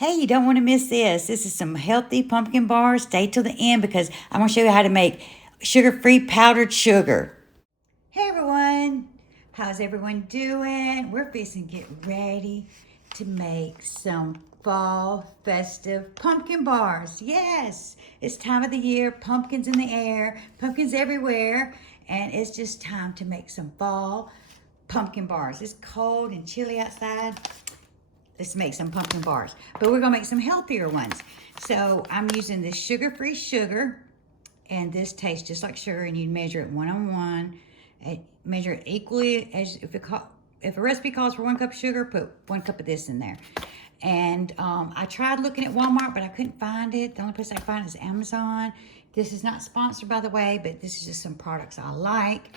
Hey, you don't want to miss this. This is some healthy pumpkin bars. Stay till the end because I'm going to show you how to make sugar-free powdered sugar. Hey everyone, how's everyone doing? We're fixing to get ready to make some fall festive pumpkin bars. Yes, it's time of the year, pumpkins in the air, pumpkins everywhere, and it's just time to make some fall pumpkin bars. It's cold and chilly outside. Let's make some pumpkin bars, but we're gonna make some healthier ones. So I'm using this sugar-free sugar, and this tastes just like sugar, and you measure it 1-on-1. Measure it equally as if a recipe calls for 1 cup of sugar, put 1 cup of this in there. And I tried looking at Walmart, but I couldn't find it. The only place I could find it is Amazon. This is not sponsored, by the way, but this is just some products I like.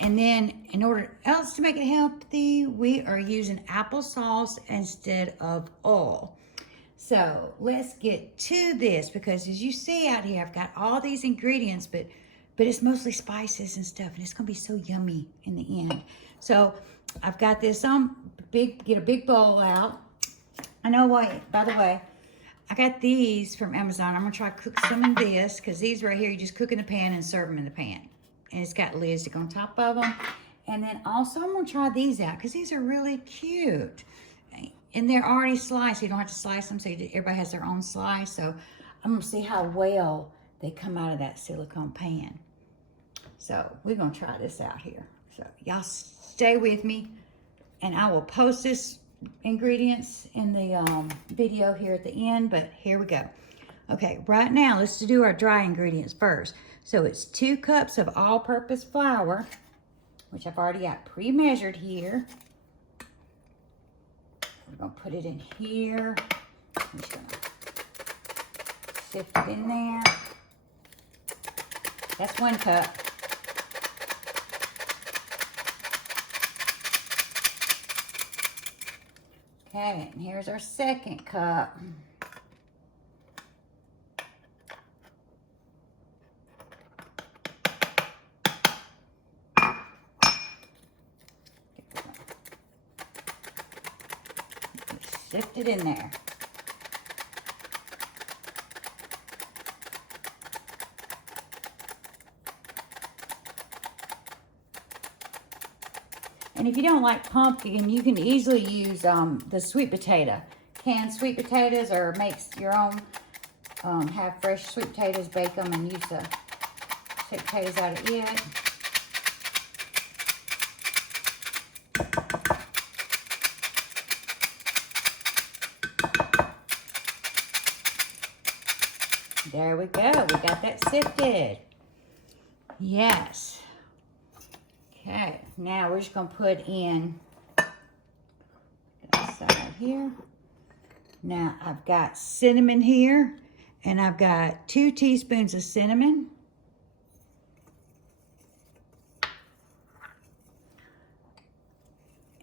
And then in order else to make it healthy, we are using applesauce instead of oil. So let's get to this, because as you see out here, I've got all these ingredients, but it's mostly spices and stuff, and it's gonna be so yummy in the end. So I've got this get a big bowl out. I know what, by the way, I got these from Amazon. I'm gonna try to cook some in this, because these right here, you just cook in the pan and serve them in the pan. And it's got lids to go on top of them. And then also I'm gonna try these out, because these are really cute. And they're already sliced. You don't have to slice them, so everybody has their own slice. So I'm gonna see how well they come out of that silicone pan. So we're gonna try this out here. So y'all stay with me, and I will post this ingredients in the video here at the end, but here we go. Okay, right now let's do our dry ingredients first. So it's 2 cups of all-purpose flour, which I've already got pre-measured here. We're gonna put it in here. I'm just gonna sift it in there. That's 1 cup. Okay, and here's our 2nd cup. Sift it in there. And if you don't like pumpkin, you can easily use the sweet potato. Canned sweet potatoes, or make your own. Have fresh sweet potatoes, bake them, and use the sweet potatoes out of it. There we go. We got that sifted. Yes. Okay. Now we're just going to put in that side here. Now I've got cinnamon here, and I've got 2 teaspoons of cinnamon.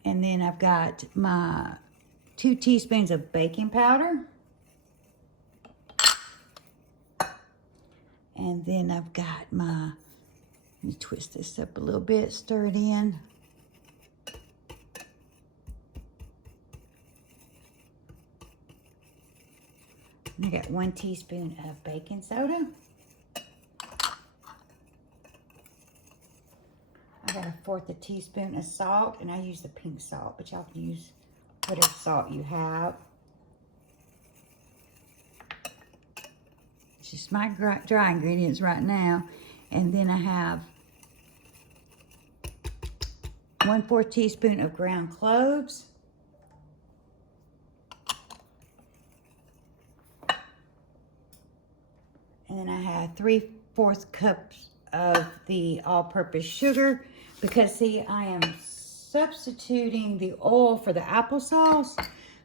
And then I've got my 2 teaspoons of baking powder. And then I've got my, let me twist this up a little bit, stir it in. And I got 1 teaspoon of baking soda. I got 1/4 teaspoon of salt, and I use the pink salt, but y'all can use whatever salt you have. It's just my dry ingredients right now. And then I have 1/4 teaspoon of ground cloves. And then I have 3/4 cups of the all-purpose sugar, because see, I am substituting the oil for the applesauce.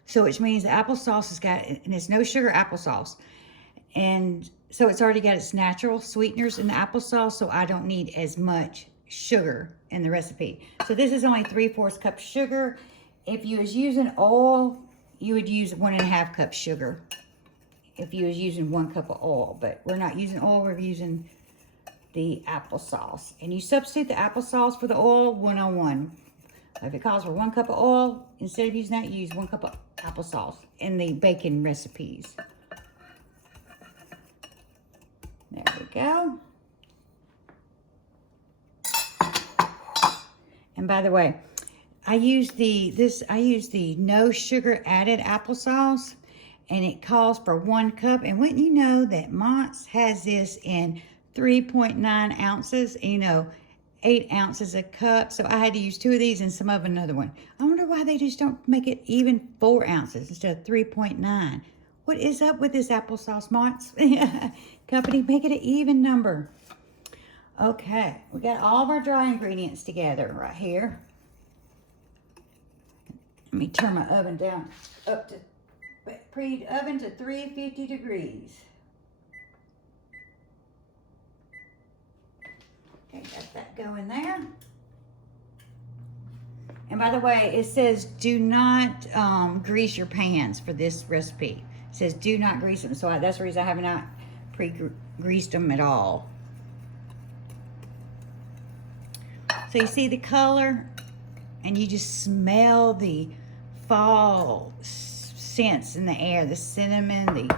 So which means the applesauce has got, and it's no sugar applesauce. And so it's already got its natural sweeteners in the applesauce, so I don't need as much sugar in the recipe. So this is only 3/4 cup sugar. If you was using oil, you would use 1.5 cups sugar if you was using 1 cup of oil. But we're not using oil, we're using the applesauce. And you substitute the applesauce for the oil 1-on-1. If it calls for 1 cup of oil, instead of using that, you use 1 cup of applesauce in the bacon recipes. There we go. And by the way, I use the no sugar added applesauce, and it calls for 1 cup. And wouldn't you know that Mott's has this in 3.9 ounces, you know, 8 ounces a cup. So I had to use 2 of these and some of another one. I wonder why they just don't make it even 4 ounces instead of 3.9. What is up with this applesauce, Mott's company? Make it an even number. Okay, we got all of our dry ingredients together right here. Let me turn my oven down up to preheat oven to 350 degrees. Okay, got that going there. And by the way, it says do not grease your pans for this recipe. It says do not grease them, so that's the reason I have not pre-greased them at all. So you see the color, and you just smell the fall scents in the air, the cinnamon,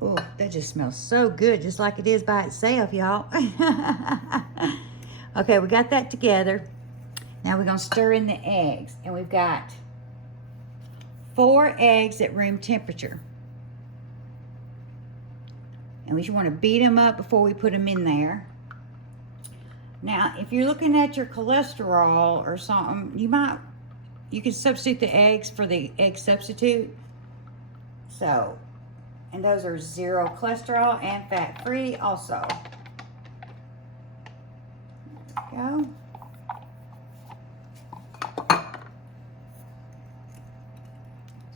oh, that just smells so good, just like it is by itself, y'all. Okay, we got that together. Now we're gonna stir in the eggs, and we've got 4 eggs at room temperature. And we just wanna beat them up before we put them in there. Now, if you're looking at your cholesterol or something, you can substitute the eggs for the egg substitute. So, and those are 0 cholesterol and fat-free also. There we go.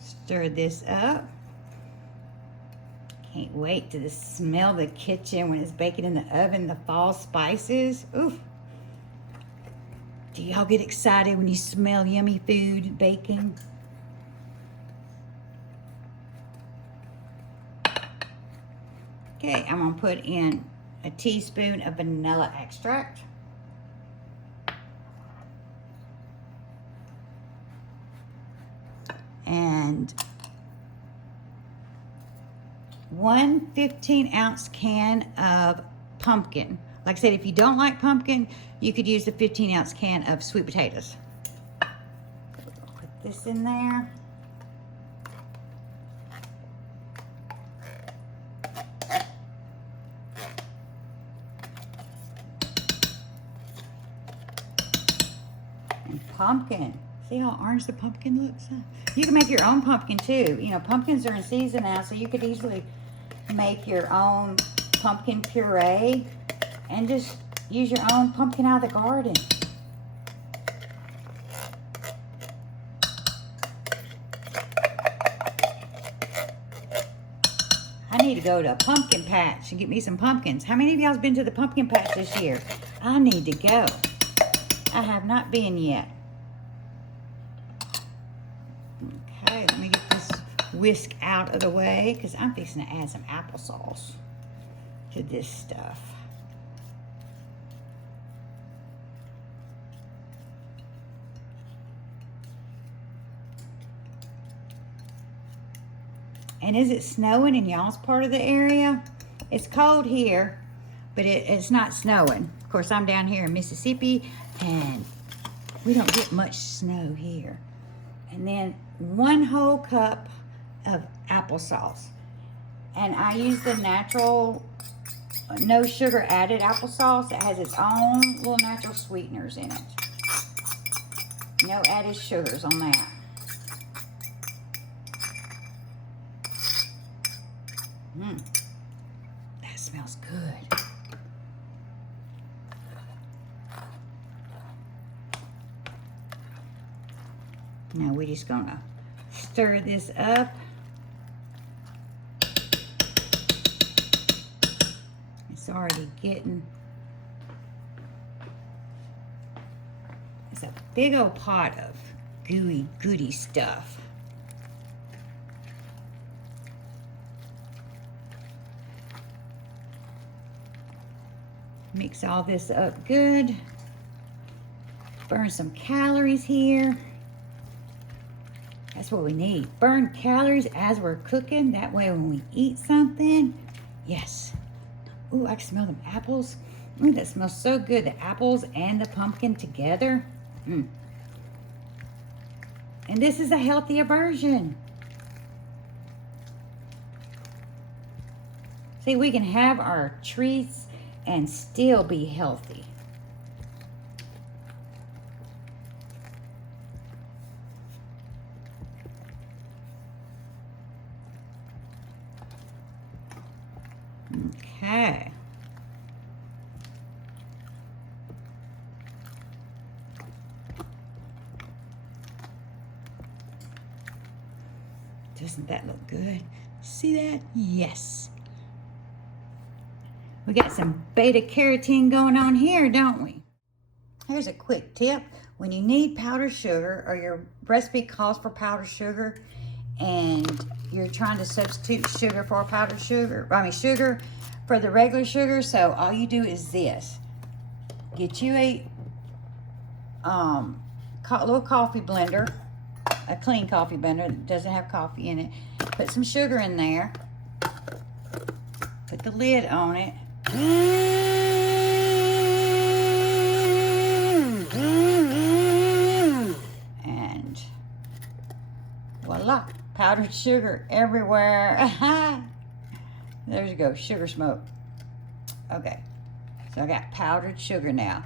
Stir this up. Can't wait to smell the kitchen when it's baking in the oven, the fall spices. Oof. Do y'all get excited when you smell yummy food baking? Okay, I'm gonna put in a teaspoon of vanilla extract. And 1 15-ounce can of pumpkin. Like I said, if you don't like pumpkin, you could use the 15-ounce can of sweet potatoes. Put this in there. And pumpkin. See how orange the pumpkin looks? You can make your own pumpkin too. You know, pumpkins are in season now, so you could easily make your own pumpkin puree and just use your own pumpkin out of the garden. I need to go to a pumpkin patch and get me some pumpkins. How many of y'all have been to the pumpkin patch this year? I need to go. I have not been yet. Okay, let me get this whisk out of the way because I'm fixing to add some applesauce to this stuff. And is it snowing in y'all's part of the area? It's cold here, but it's not snowing. Of course, I'm down here in Mississippi, and we don't get much snow here. And then 1 whole cup of applesauce. And I use the natural, no sugar added applesauce. It has its own little natural sweeteners in it. No added sugars on that. That smells good. Now we're just gonna stir this up. It's already getting, it's a big old pot of gooey, goody stuff. Mix all this up good. burn some calories here. That's what we need. Burn calories as we're cooking. That way when we eat something, yes. Ooh, I can smell them apples. Ooh, that smells so good. The apples and the pumpkin together. And this is a healthier version. See, we can have our treats and still be healthy. Okay. Doesn't that look good? See that? Yes. We got some beta carotene going on here, don't we? Here's a quick tip. When you need powdered sugar or your recipe calls for powdered sugar and you're trying to substitute sugar for powdered sugar, sugar for the regular sugar, so all you do is this. Get you a little coffee blender, a clean coffee blender that doesn't have coffee in it. Put some sugar in there. Put the lid on it. And voila, powdered sugar everywhere. There you go, sugar smoke. Okay, so I got powdered sugar now.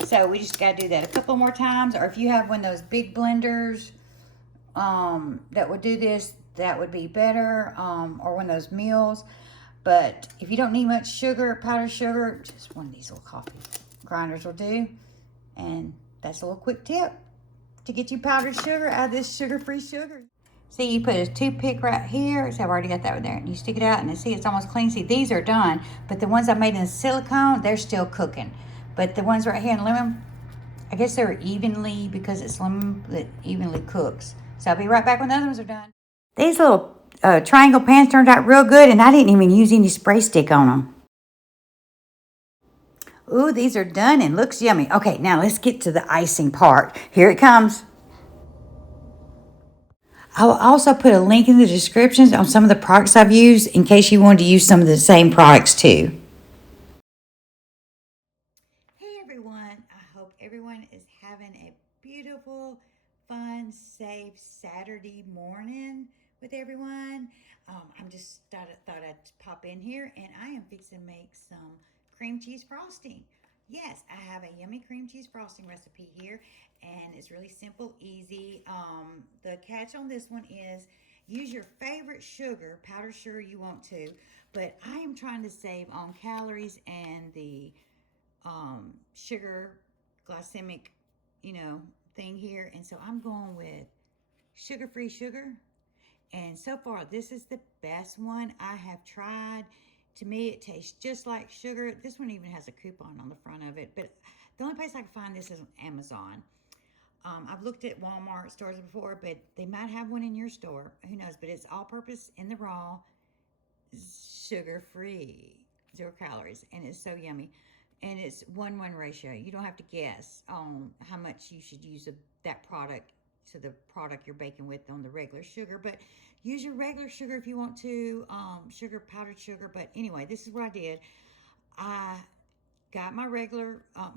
So we just got to do that a couple more times, or if you have one of those big blenders that would do this, that would be better, or one of those mills. But if you don't need much sugar, powdered sugar, just one of these little coffee grinders will do. And that's a little quick tip to get you powdered sugar out of this sugar-free sugar. See, you put a toothpick right here. So I've already got that one there. And you stick it out and see it's almost clean. See, these are done. But the ones I made in silicone, they're still cooking. But the ones right here in lemon, I guess they're evenly, because it's lemon that evenly cooks. So I'll be right back when the other ones are done. These little triangle pans turned out real good, and I didn't even use any spray stick on them. Ooh, these are done and looks yummy. Okay, now let's get to the icing part. Here it comes. I will also put a link in the descriptions on some of the products I've used in case you wanted to use some of the same products too. Hey everyone, I hope everyone is having a beautiful, fun, safe Saturday morning with everyone. I'm just thought I'd pop in here, and I am fixing to make some cream cheese frosting. Yes, I have a yummy cream cheese frosting recipe here, and it's really simple, easy. The catch on this one is use your favorite sugar, powdered sugar you want to, but I am trying to save on calories and the sugar glycemic, thing here. And so I'm going with sugar-free sugar. And so far, this is the best one I have tried. To me, it tastes just like sugar. This one even has a coupon on the front of it. But the only place I can find this is on Amazon. I've looked at Walmart stores before, but they might have one in your store. Who knows? But it's all-purpose in the raw, sugar-free, 0 calories, and it's so yummy. And it's 1:1 ratio. You don't have to guess on how much you should use of that product to the product you're baking with on the regular sugar. But use your regular sugar if you want to, powdered sugar. But anyway, this is what I did. I got my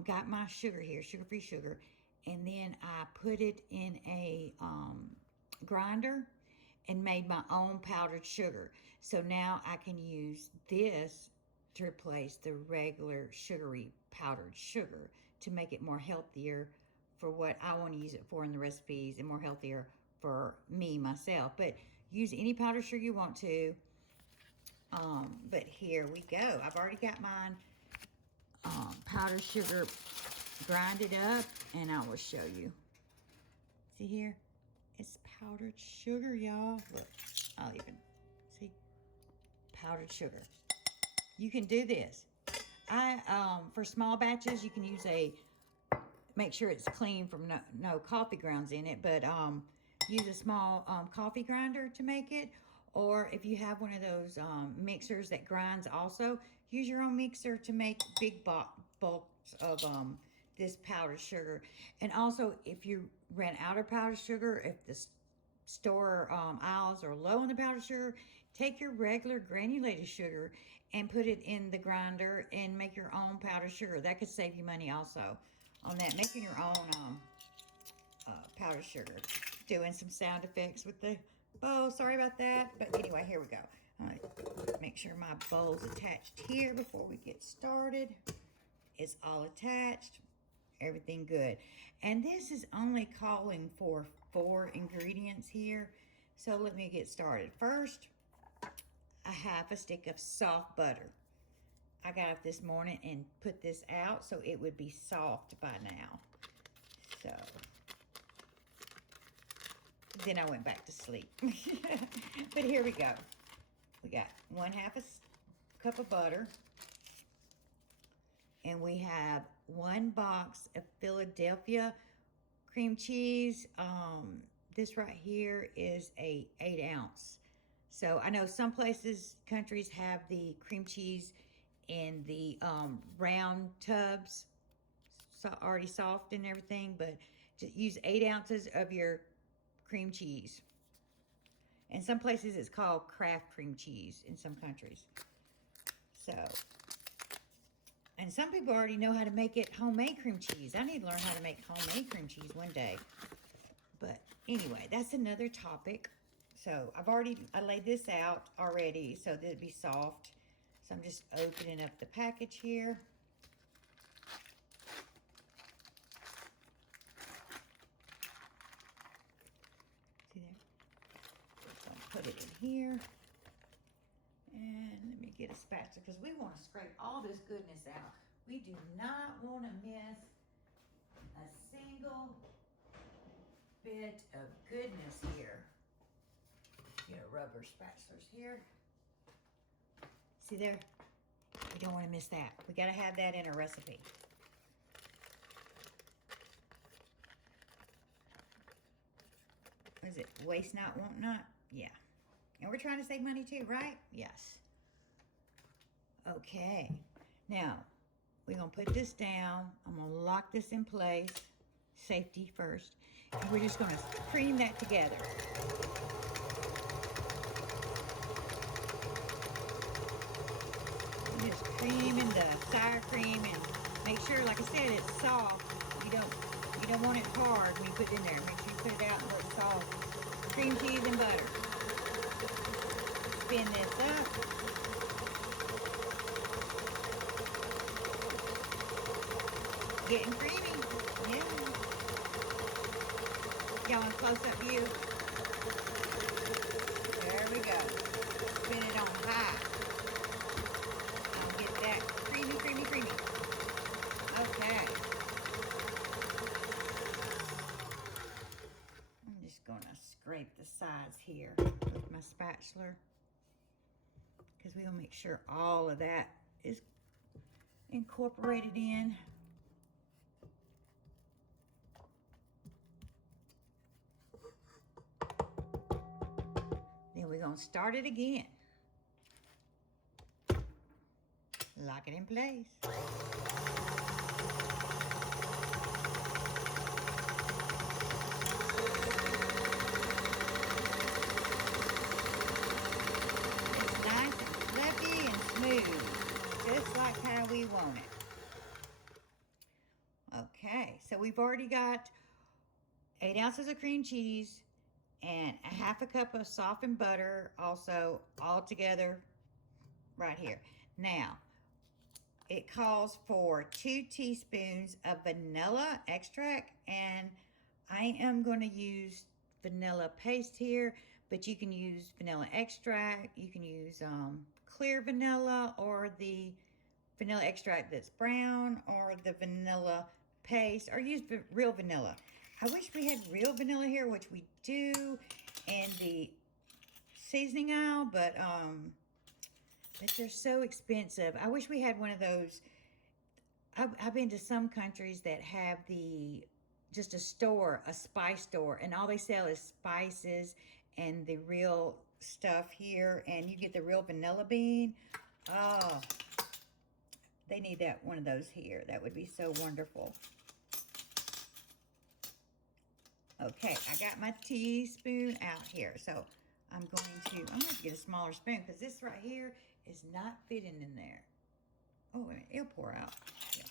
got my sugar here, sugar-free sugar, and then I put it in a grinder and made my own powdered sugar. So now I can use this to replace the regular sugary powdered sugar to make it more healthier for what I want to use it for in the recipes, and more healthier for me, myself. But use any powdered sugar you want to. But here we go. I've already got mine powdered sugar grinded up, and I will show you. See here? It's powdered sugar, y'all. Look, I'll even see powdered sugar. You can do this. For small batches, you can use make sure it's clean from no coffee grounds in it, but use a small coffee grinder to make it. Or if you have one of those mixers that grinds also, use your own mixer to make big bulks of this powdered sugar. And also, if you ran out of powdered sugar, if the store aisles are low on the powdered sugar, take your regular granulated sugar and put it in the grinder and make your own powdered sugar. That could save you money also on that, making your own powdered sugar. Doing some sound effects with the bowl. Sorry about that. But anyway, here we go. All right, make sure my bowl's attached here before we get started. It's all attached. Everything good. And this is only calling for 4 ingredients here. So let me get started. First, a half a stick of soft butter. I got up this morning and put this out so it would be soft by now. So then I went back to sleep. But here we go. We got 1/2 a cup of butter. And we have 1 box of Philadelphia cream cheese. This right here is a 8 ounce. So I know some places, countries have the cream cheese in the round tubs, so already soft and everything, but just use 8 ounces of your cream cheese. In some places it's called Kraft cream cheese in some countries. So, and some people already know how to make it homemade cream cheese. I need to learn how to make homemade cream cheese one day. But anyway, that's another topic. So I laid this out already so that it'd be soft. So I'm just opening up the package here. See there? So I'll put it in here. And let me get a spatula because we want to scrape all this goodness out. We do not want to miss a single bit of goodness here. Get a rubber spatulas here. See there? We don't want to miss that. We got to have that in a recipe. What is it? Waste not, want not? Yeah. And we're trying to save money too, right? Yes. Okay. Now, we're going to put this down. I'm going to lock this in place. Safety first. And we're just going to cream that together. Just creaming the sour cream and make sure, like I said, it's soft. You don't want it hard when you put it in there. Make sure you put it out and let it soft. Cream cheese and butter. Spin this up. Getting creamy. Yeah. Y'all want a close-up view? There we go. Spin it on high. I'll get that creamy, creamy, creamy. Okay. I'm just going to scrape the sides here with my spatula, because we're going to make sure all of that is incorporated in. Then we're going to start it again. Lock it in place. Just like how we want it. Okay, so we've already got 8 ounces of cream cheese and a half a cup of softened butter, also all together right here. Now, it calls for 2 teaspoons of vanilla extract, and I am going to use vanilla paste here, but you can use vanilla extract. You can use clear vanilla, or the vanilla extract that's brown, or the vanilla paste, or use real vanilla. I wish we had real vanilla here, which we do in the seasoning aisle, but they're so expensive. I wish we had one of those. I've been to some countries that have just a store, a spice store, and all they sell is spices and the real stuff here, and you get the real vanilla bean. Oh, they need one of those here. That would be so wonderful. Okay, I got my teaspoon out here. So I'm going to have to get a smaller spoon because this right here is not fitting in there. Oh, wait, it'll pour out. Yeah.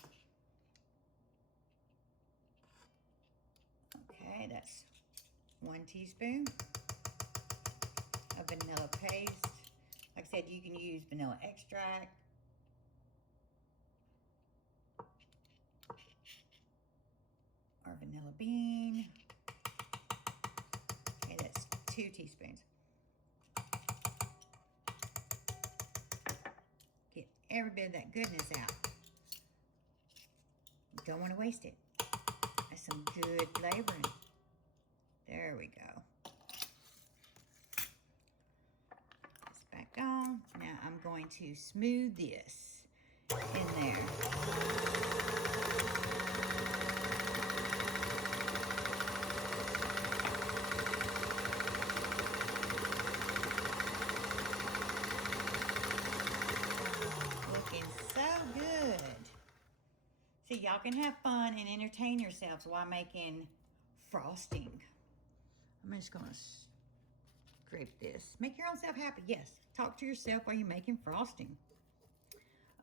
Okay, that's 1 teaspoon of vanilla paste. Like I said, you can use vanilla extract. Or vanilla bean. Okay, that's 2 teaspoons. Get every bit of that goodness out. Don't want to waste it. That's some good flavoring. There we go. It's back on. Now I'm going to smooth this in there. Looking so good. See, y'all can have fun and entertain yourselves while making frosting. I'm just gonna scrape this. Make your own self happy. Yes, talk to yourself while you're making frosting.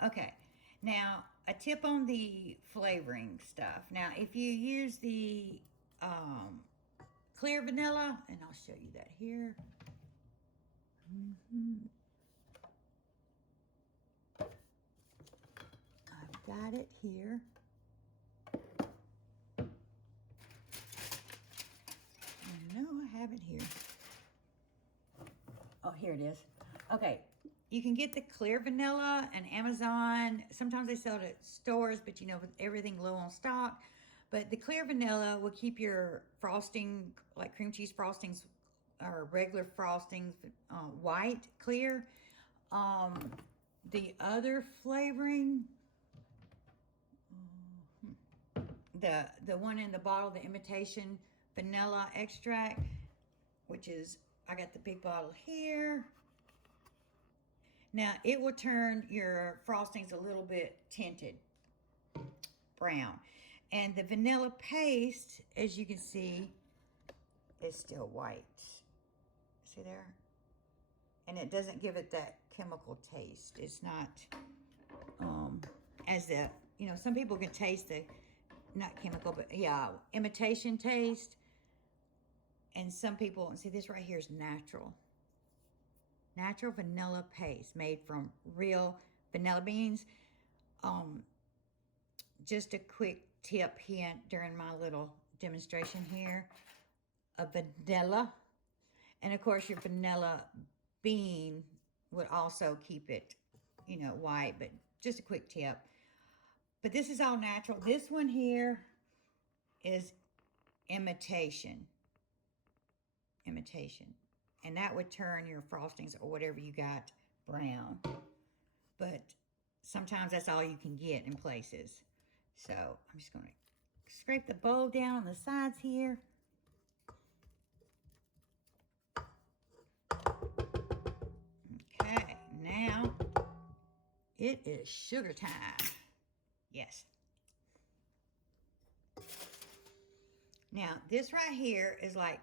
Okay, now a tip on the flavoring stuff. Now, if you use the clear vanilla, and I'll show you that here. I've got it here. No, I have it here. Oh, here it is. Okay, you can get the clear vanilla on Amazon. Sometimes they sell it at stores, but you know, with everything low on stock. But the clear vanilla will keep your frosting, like cream cheese frostings or regular frostings, white, clear. The other flavoring, the one in the bottle, the imitation vanilla extract, which is, I got the big bottle here. Now, it will turn your frostings a little bit tinted brown. And the vanilla paste, as you can see, is still white. See there? And it doesn't give it that chemical taste. It's not, as the, you know, some people can taste the, not chemical, but yeah, imitation taste. And some people, see this right here is natural. Natural vanilla paste made from real vanilla beans. Just a quick tip hint during my little demonstration here of vanilla. And of course your vanilla bean would also keep it, you know, white, but just a quick tip. But this is all natural. This one here is imitation. And that would turn your frostings or whatever you got brown. But sometimes that's all you can get in places. So I'm just going to scrape the bowl down on the sides here. Okay, now it is sugar time. Yes. Now this right here is like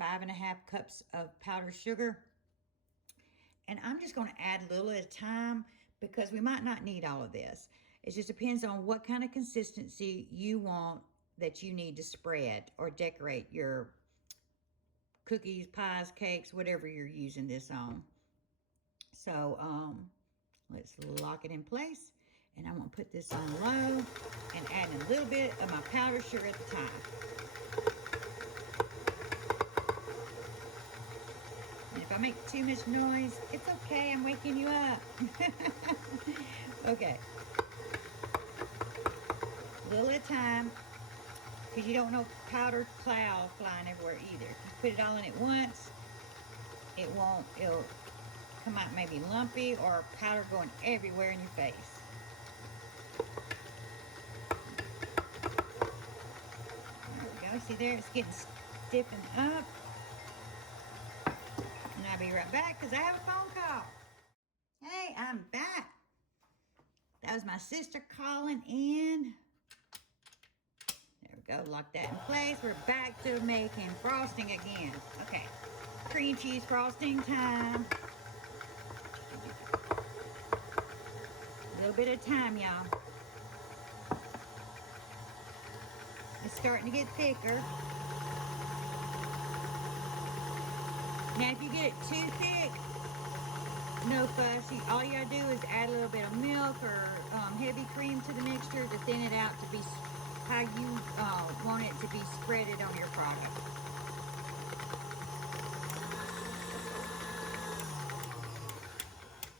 5.5 cups of powdered sugar. And I'm just going to add a little at a time because we might not need all of this. It just depends on what kind of consistency you want that you need to spread or decorate your cookies, pies, cakes, whatever you're using this on. So let's lock it in place. And I'm going to put this on low and add a little bit of my powdered sugar at the time. And if I make too much noise, it's okay. I'm waking you up. Okay. A little at a time, because you don't want no powdered cloud flying everywhere either. If you put it all in at once, it'll come out maybe lumpy or powder going everywhere in your face. There we go. See there, it's getting stiffened up. And I'll be right back because I have a phone call. Hey, I'm back. That was my sister calling in. There we we go, lock that in place. We're back to making frosting again. Okay, cream cheese frosting time. A little bit of time, y'all. It's starting to get thicker. Now, if you get it too thick, no fuss. All you gotta do is add a little bit of milk or heavy cream to the mixture to thin it out to be how you want it to be spreaded on your product.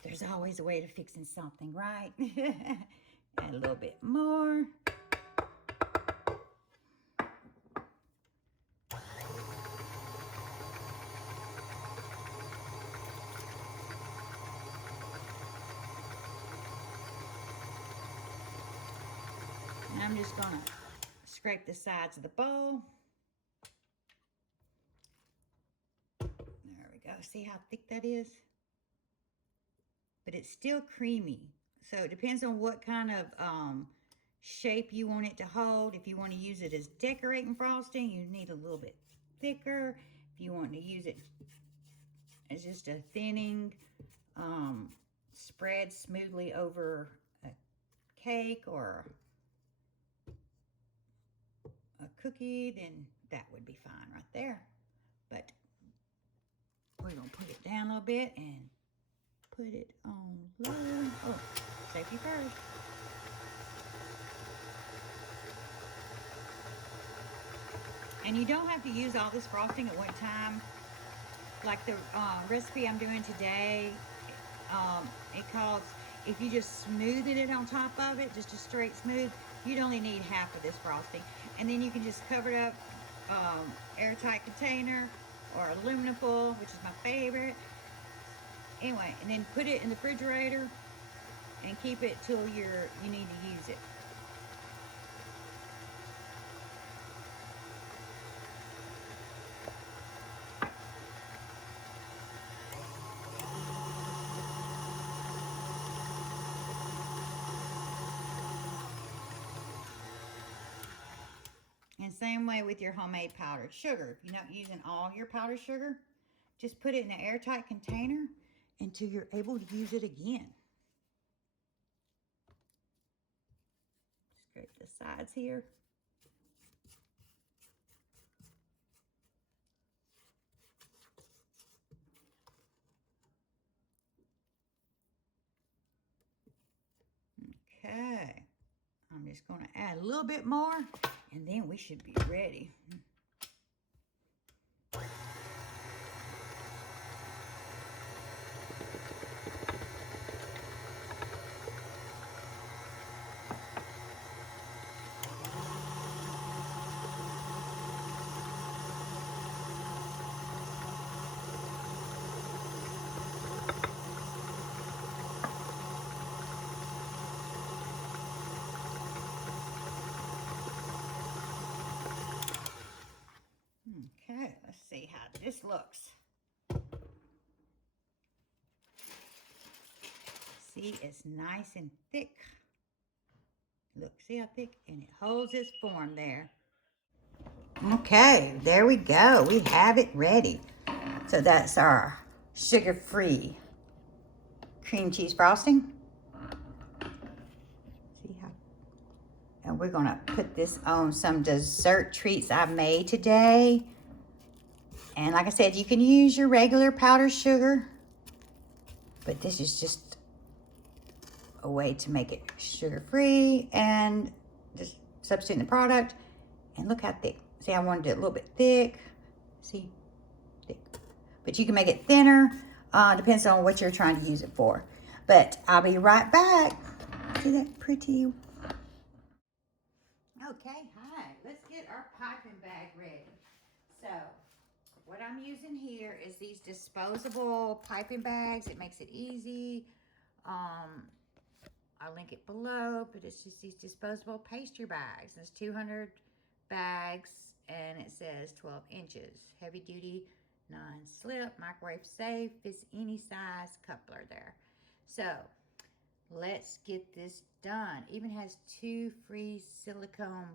There's always a way to fixing something, right? Add a little bit more. And I'm just gonna scrape the sides of the bowl. There we go. See how thick that is? But it's still creamy. So it depends on what kind of shape you want it to hold. If you want to use it as decorating frosting, you need a little bit thicker. If you want to use it as just a thinning, spread smoothly over a cake or a cookie, then that would be fine right there. But we're gonna put it down a little bit and put it on low. Oh, safety first. And you don't have to use all this frosting at one time. Like the recipe I'm doing today, it calls, if you just smoothed it on top of it, just a straight smooth, you'd only need half of this frosting. And then you can just cover it up, airtight container or aluminum foil, which is my favorite. Anyway, and then put it in the refrigerator and keep it till you need to use it. And same way with your homemade powdered sugar. If you're not using all your powdered sugar, just put it in an airtight container until you're able to use it again. Scrape the sides here. Okay. I'm just going to add a little bit more and then we should be ready. Okay, let's see how this looks. See, it's nice and thick. Look, see how thick? And it holds its form there. Okay, there we go. We have it ready. So that's our sugar-free cream cheese frosting. See how? And we're gonna put this on some dessert treats I made today. And like I said, you can use your regular powdered sugar, but this is just a way to make it sugar-free and just substitute the product. And look how thick. See, I wanted it a little bit thick. See, thick. But you can make it thinner. Depends on what you're trying to use it for. But I'll be right back. See that pretty? Okay, hi. Let's get our piping bag ready. So, what I'm using here is these disposable piping bags. It makes it easy. I'll link it below, but it's just these disposable pastry bags. There's 200 bags, and it says 12 inches. Heavy duty, non-slip, microwave safe, fits any size coupler there. So, let's get this done. Even has 2 free silicone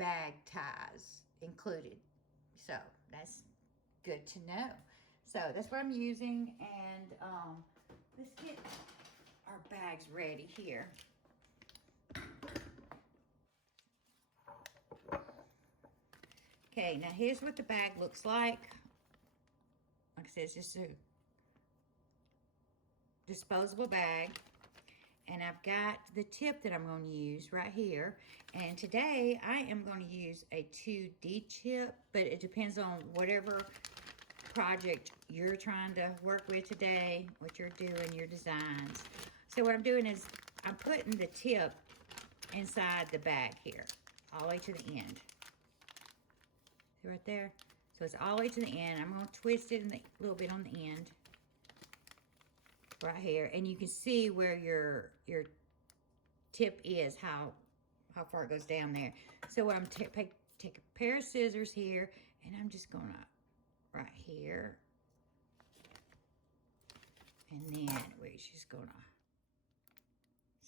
bag ties included. So that's good to know. So that's what I'm using, and let's get our bags ready here. Okay, now here's what the bag looks like. Like I said, it's just a disposable bag. And I've got the tip that I'm going to use right here. And today I am going to use a 2D tip, but it depends on whatever project you're trying to work with today, what you're doing, your designs. So what I'm doing is I'm putting the tip inside the bag here, all the way to the end. See right there? So it's all the way to the end. I'm going to twist it a little bit on the end. Right here, and you can see where your tip is, how far it goes down there. So what I'm take a pair of scissors here, and I'm just gonna right here, and then we're just gonna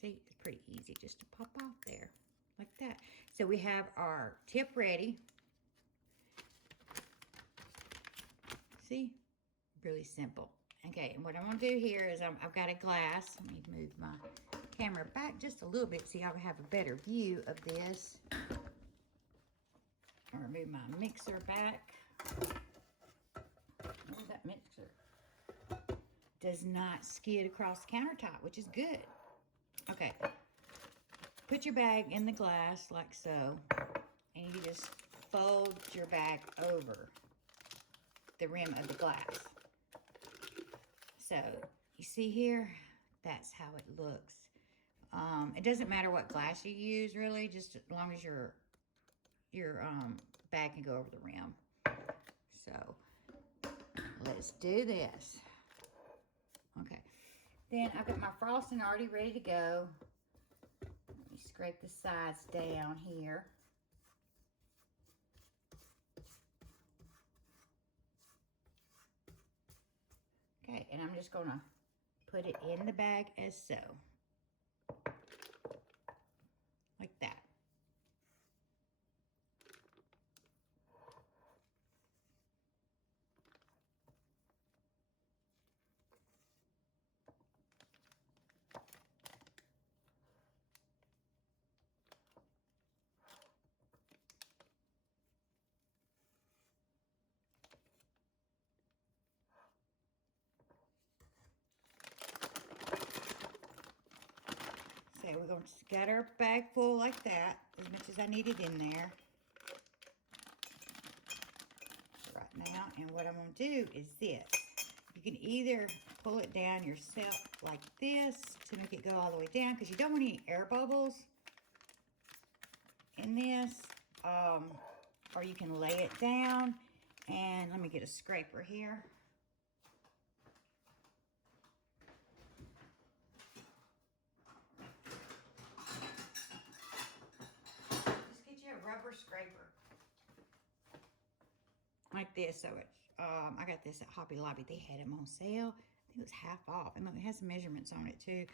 see, it's pretty easy just to pop off there like that. So we have our tip ready. See, really simple. Okay, and what I'm going to do here is I've got a glass. Let me move my camera back just a little bit so y'all have a better view of this. I'll remove my mixer back. Oh, that mixer does not skid across the countertop, which is good. Okay, put your bag in the glass like so, and you just fold your bag over the rim of the glass. So you see here, that's how it looks. It doesn't matter what glass you use, really, just as long as your bag can go over the rim. So let's do this. Okay, then I've got my frosting already ready to go. Let me scrape the sides down here. Okay, and I'm just gonna put it in the bag as so. Like that. So we're going to get our bag full like that, as much as I needed in there right now. And what I'm going to do is this. You can either pull it down yourself like this to make it go all the way down, because you don't want any air bubbles in this. Or you can lay it down. And let me get a scraper here. Get you a rubber scraper like this. So it's I got this at Hobby Lobby. They had them on sale. I think it was half off, and it has some measurements on it too.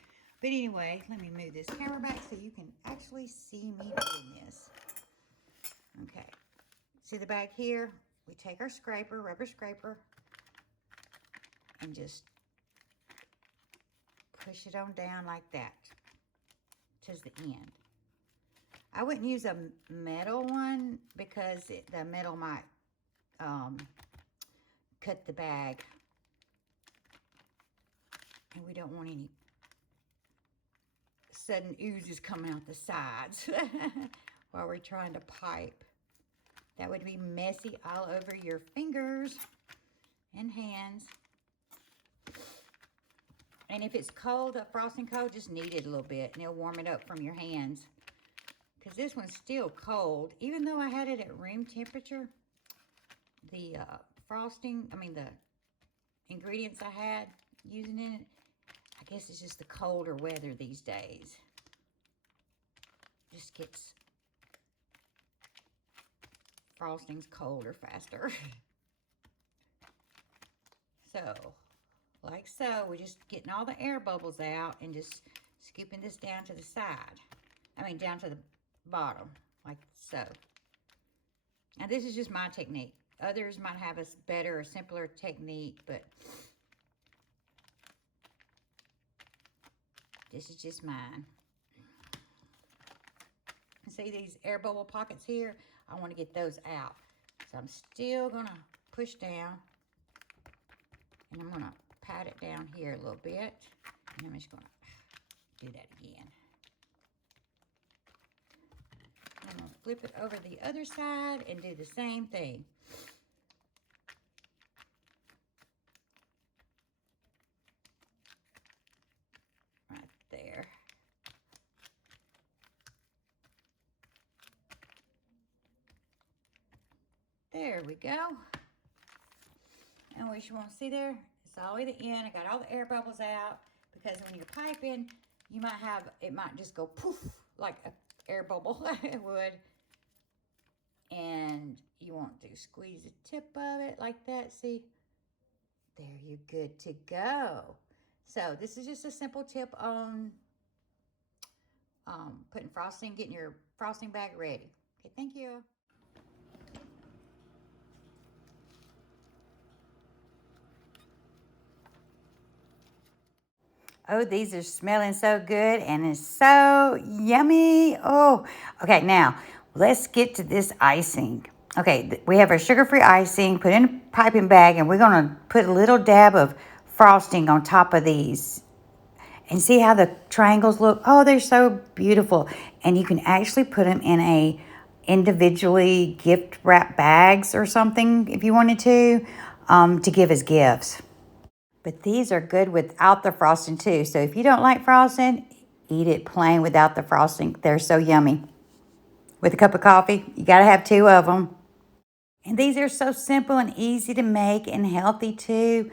But anyway, let me move this camera back so you can actually see me doing this. Okay, see the bag here? We take our scraper, rubber scraper, and just push it on down like that to the end. I wouldn't use a metal one because the metal might cut the bag. And we don't want any sudden oozes coming out the sides while we're trying to pipe. That would be messy all over your fingers and hands. And if it's cold, the frosting cold, just knead it a little bit and it'll warm it up from your hands. Because this one's still cold. Even though I had it at room temperature, the the ingredients I had using in it, I guess it's just the colder weather these days. Just gets frostings colder faster. So, like so, we're just getting all the air bubbles out and just scooping this down to the side. Down to the bottom, like so. Now, this is just my technique. Others might have a better or simpler technique, but this is just mine. See these air bubble pockets here? I want to get those out. So I'm still going to push down. And I'm going to pat it down here a little bit. And I'm just going to do that again. I'm going to flip it over the other side and do the same thing. Right there. There we go. And what you want to see there, it's all the way to the end. I got all the air bubbles out because when you're piping, you might have, it might just go poof like an air bubble would. And you want to squeeze the tip of it like that. See, there you're good to go. So this is just a simple tip on putting frosting, getting your frosting bag ready. Okay, thank you. Oh, these are smelling so good and it's so yummy. Oh, okay, now let's get to this icing. Okay, we have our sugar-free icing, put in a piping bag, and we're gonna put a little dab of frosting on top of these. And see how the triangles look? Oh, they're so beautiful. And you can actually put them in a individually gift wrap bags or something if you wanted to give as gifts. But these are good without the frosting too. So if you don't like frosting, eat it plain without the frosting. They're so yummy. With a cup of coffee, you gotta have 2 of them. And these are so simple and easy to make and healthy too.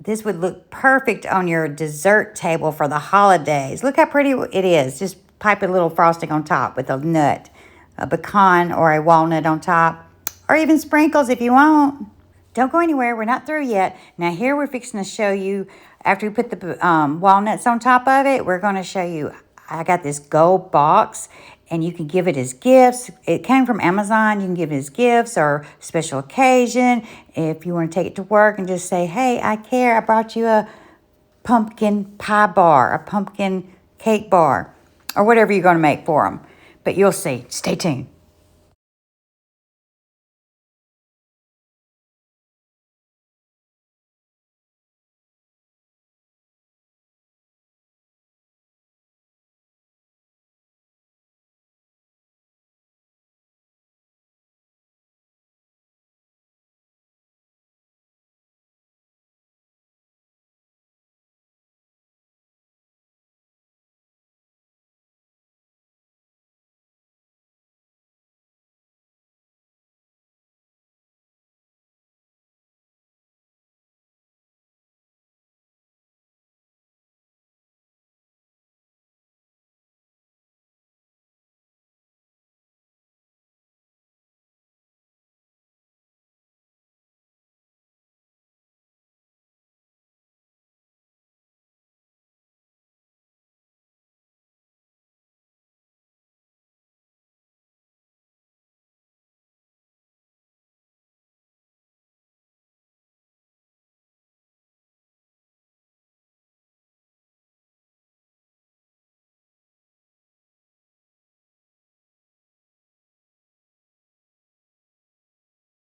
This would look perfect on your dessert table for the holidays. Look how pretty it is. Just pipe a little frosting on top with a nut, a pecan or a walnut on top, or even sprinkles if you want. Don't go anywhere. We're not through yet. Now here we're fixing to show you, after we put the walnuts on top of it, we're going to show you, I got this gold box and you can give it as gifts. It came from Amazon. You can give it as gifts or special occasion. If you want to take it to work and just say, hey, I care. I brought you a pumpkin pie bar, a pumpkin cake bar, or whatever you're going to make for them. But you'll see. Stay tuned.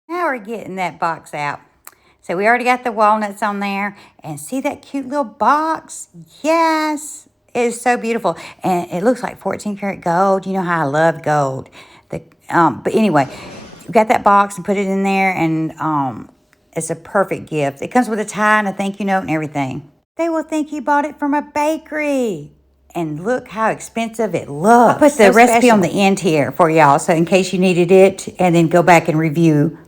Now we're getting that box out. So we already got the walnuts on there. And see that cute little box? Yes. It is so beautiful. And it looks like 14 karat gold. You know how I love gold. But anyway, we got that box and put it in there. And it's a perfect gift. It comes with a tie and a thank you note and everything. They will think you bought it from a bakery. And look how expensive it looks. I'll put the recipe on the end here for y'all. So in case you needed it. And then go back and review